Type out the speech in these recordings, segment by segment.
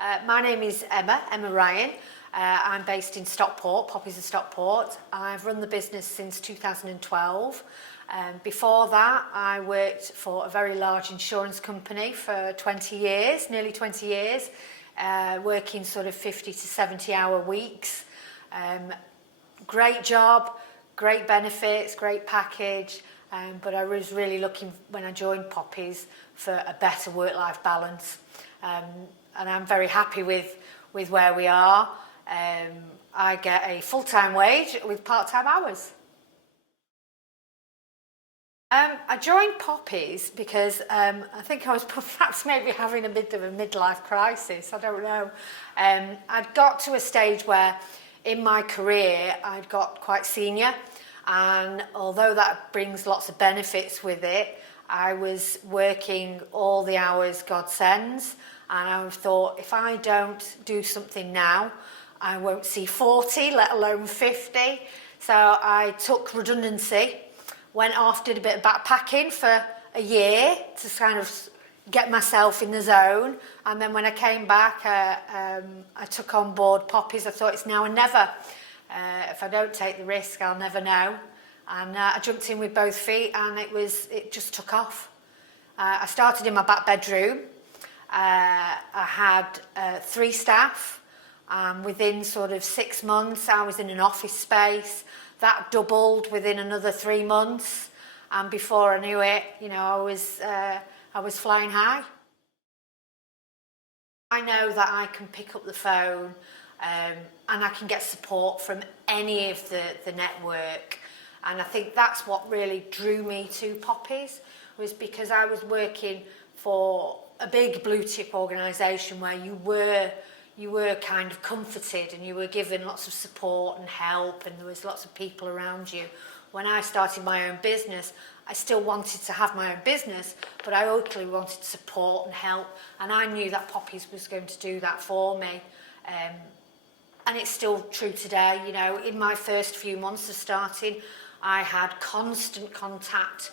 My name is Emma Ryan. I'm based in Stockport, Poppies of Stockport. I've run the business since 2012. Before that, I worked for a very large insurance company for 20 years, nearly 20 years, working sort of 50 to 70 hour weeks. Great job, great benefits, great package, but I was really looking when I joined Poppies for a better work-life balance. And I'm very happy with where we are. I get a full-time wage with part-time hours. I joined Poppies because I think I was perhaps maybe having a bit of a midlife crisis, I don't know. I'd got to a stage where in my career I'd got quite senior, and although that brings lots of benefits with it, I was working all the hours God sends, and I thought if I don't do something now, I won't see 40, let alone 50. So I took redundancy, went off, did a bit of backpacking for a year to kind of get myself in the zone. And then when I came back, I took on board Poppies. I thought it's now or never. If I don't take the risk, I'll never know. And I jumped in with both feet, and it just took off. I started in my back bedroom. I had 3 staff. Within sort of 6 months, I was in an office space. That doubled within another 3 months, and before I knew it, I was flying high. I know that I can pick up the phone and I can get support from any of the network, and I think that's what really drew me to Poppies, was because I was working for a big blue chip organisation where you were kind of comforted and you were given lots of support and help, and there was lots of people around you. When I started my own business, I still wanted to have my own business, but I ultimately wanted support and help, and I knew that Poppies was going to do that for me. And it's still true today. You know, in my first few months of starting, I had constant contact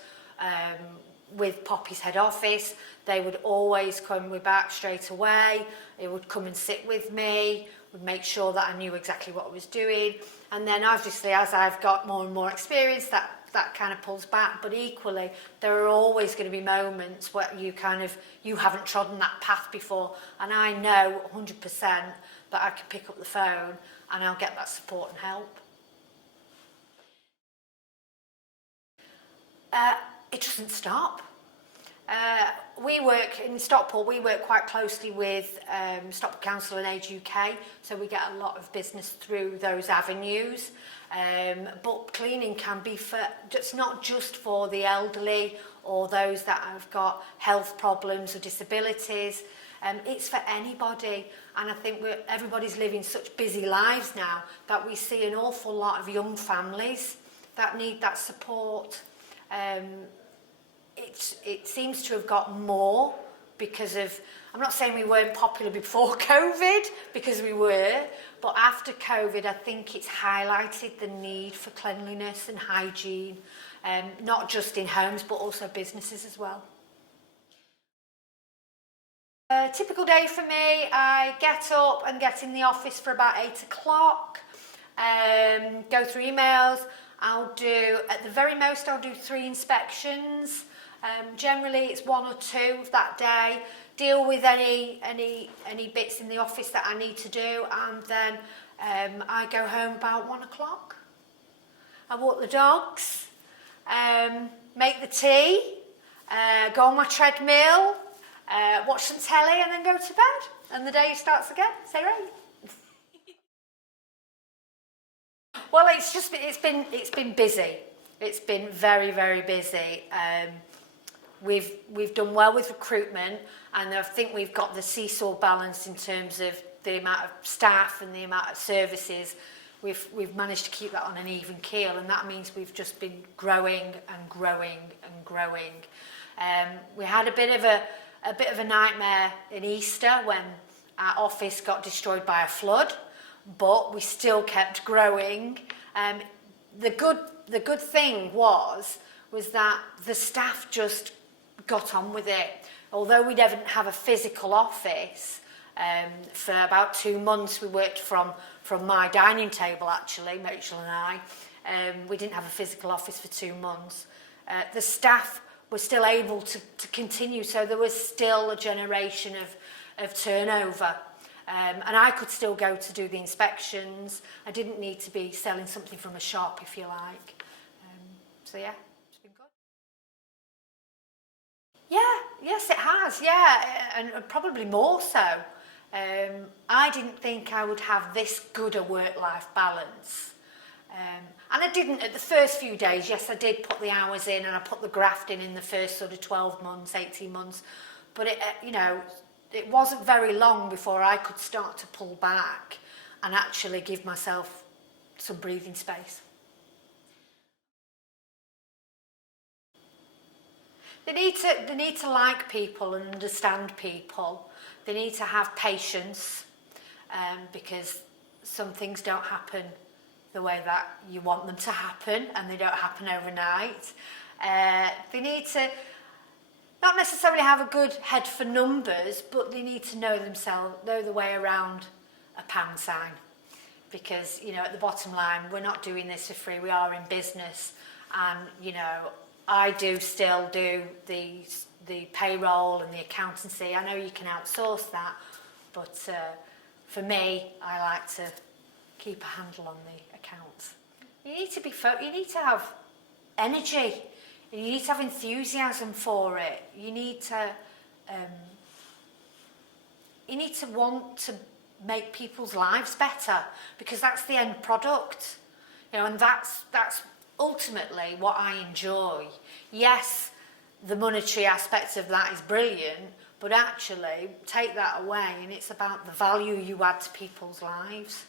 with Poppies head office. They would always come back straight away. They would come and sit with me, would make sure that I knew exactly what I was doing. And then obviously as I've got more and more experience, that kind of pulls back. But equally, there are always going to be moments where you haven't trodden that path before. And I know 100% that I can pick up the phone and I'll get that support and help. It doesn't stop. We work in Stockport, we work quite closely with Stockport Council and Age UK, so we get a lot of business through those avenues. But cleaning can be it's not just for the elderly or those that have got health problems or disabilities. It's for anybody, and I think everybody's living such busy lives now that we see an awful lot of young families that need that support. It seems to have got more because of, I'm not saying we weren't popular before COVID, because we were, but after COVID I think it's highlighted the need for cleanliness and hygiene, not just in homes but also businesses as well. A typical day for me, I get up and get in the office for about 8 o'clock, go through emails. I'll do, at the very most, I'll do 3 inspections. Generally, it's 1 or 2 that day. Deal with any bits in the office that I need to do, and then I go home about 1 o'clock. I walk the dogs, make the tea, go on my treadmill, watch some telly, and then go to bed. And the day starts again. Say right. Well, it's been busy. It's been very, very busy. We've done well with recruitment, and I think we've got the seesaw balance in terms of the amount of staff and the amount of services. We've managed to keep that on an even keel, and that means we've just been growing and growing and growing. We had a bit of a nightmare in Easter when our office got destroyed by a flood, but we still kept growing. The good thing was that the staff just got on with it. Although we didn't have a physical office, For about 2 months we worked from my dining table, actually, Rachel and I. We didn't have a physical office for 2 months. The staff were still able to continue, so there was still a generation of turnover. And I could still go to do the inspections. I didn't need to be selling something from a shop, if you like. So yeah, it's been good. Yeah, yes it has, yeah, and probably more so. I didn't think I would have this good a work-life balance. And I didn't at the first few days. Yes, I did put the hours in and I put the graft in the first sort of 12 months, 18 months. But it, you know, it wasn't very long before I could start to pull back and actually give myself some breathing space. They need to like people and understand people. They need to have patience, because some things don't happen the way that you want them to happen, and they don't happen overnight. They need to not necessarily have a good head for numbers, but they need to know themselves, know the way around a pound sign. Because, you know, at the bottom line, we're not doing this for free, we are in business. And, you know, I do still do the payroll and the accountancy. I know you can outsource that, but for me, I like to keep a handle on the accounts. You need to you need to have energy. You need to have enthusiasm for it. You need to want to make people's lives better, because that's the end product. You know, and that's ultimately what I enjoy. Yes, the monetary aspect of that is brilliant, but actually take that away and it's about the value you add to people's lives.